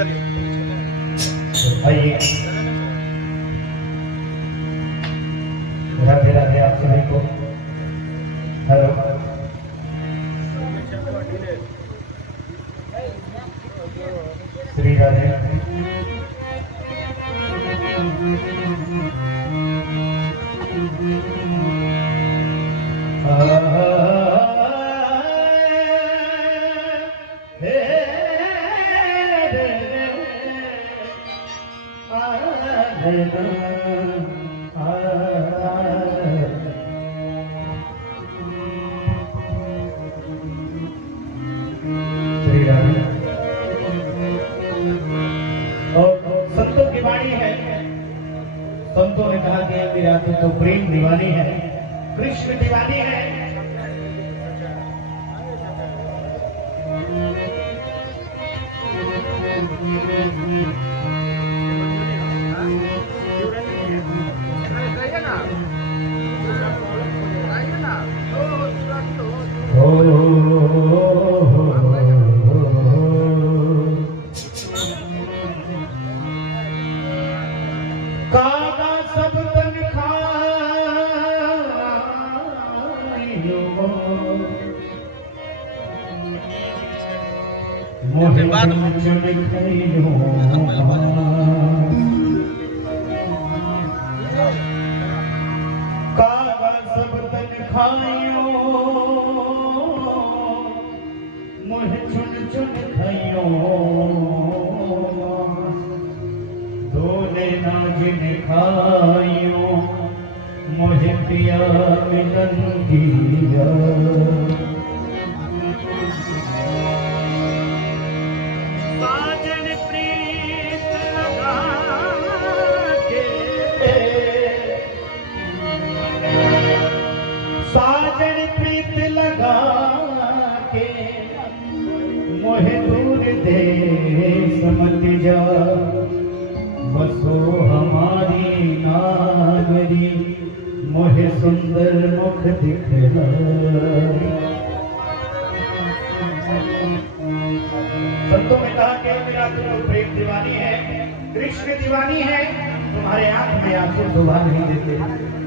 आइए, राधे राधे आप सभी को। हेलो, श्री राधे। संतों की वाणी है, संतों ने कहा कि मेरा तो प्रेम दीवानी है, कृष्ण दीवानी है। कागा सब तन खाइयो, मोहे चुन खाइयो। कागा सब तन खाइयो, मोहे चुन चुन खाइयो। जिन खाइयो, मोहे पिया मिलन दिया। साजन प्रीत लगा के, साजन प्रीत लगा के, मोहे दूर दे समझ जा। बसो हमारी नागरी, मोहे सुंदर मुख दिखला। संतों ने कहा कि मेरा तो प्रेम दीवानी है, कृष्ण दीवानी है, तुम्हारे आंख में आंसू शोभा नहीं देते।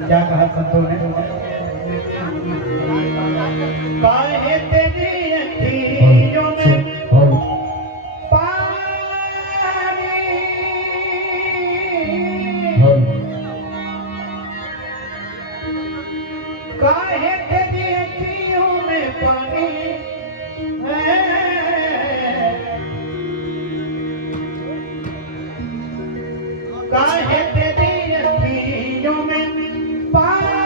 क्या कहा संतों ने? काहे तेरी अखियों में काहे तेरी अखियों में पानी है, काहे तेरी अखियों में पानी।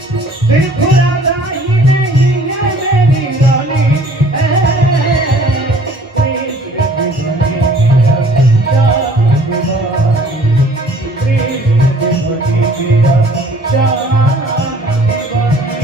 सिर्फ राधा ही नहीं है मेरी रानी है, कृष्ण दीवानी मेरा जान दीवानी, कृष्ण दीवानी मेरा जान दीवानी।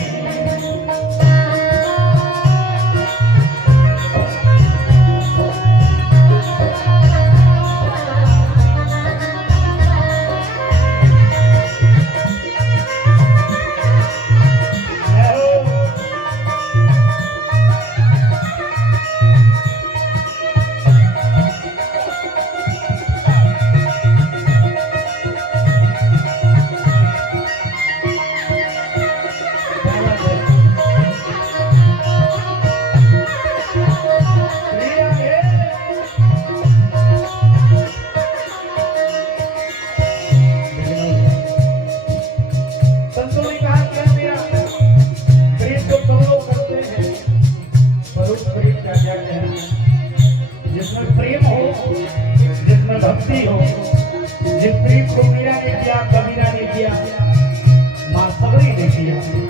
संतों ने कहा क्या मेरा प्रेम तो सब लोग करते हैं, पर उस प्रेम का क्या कहना, जिसमें प्रेम हो, जिसमें भक्ति हो, जिस प्रेम को मीरा ने किया, कबीरा ने किया, मां सबरी ने किया।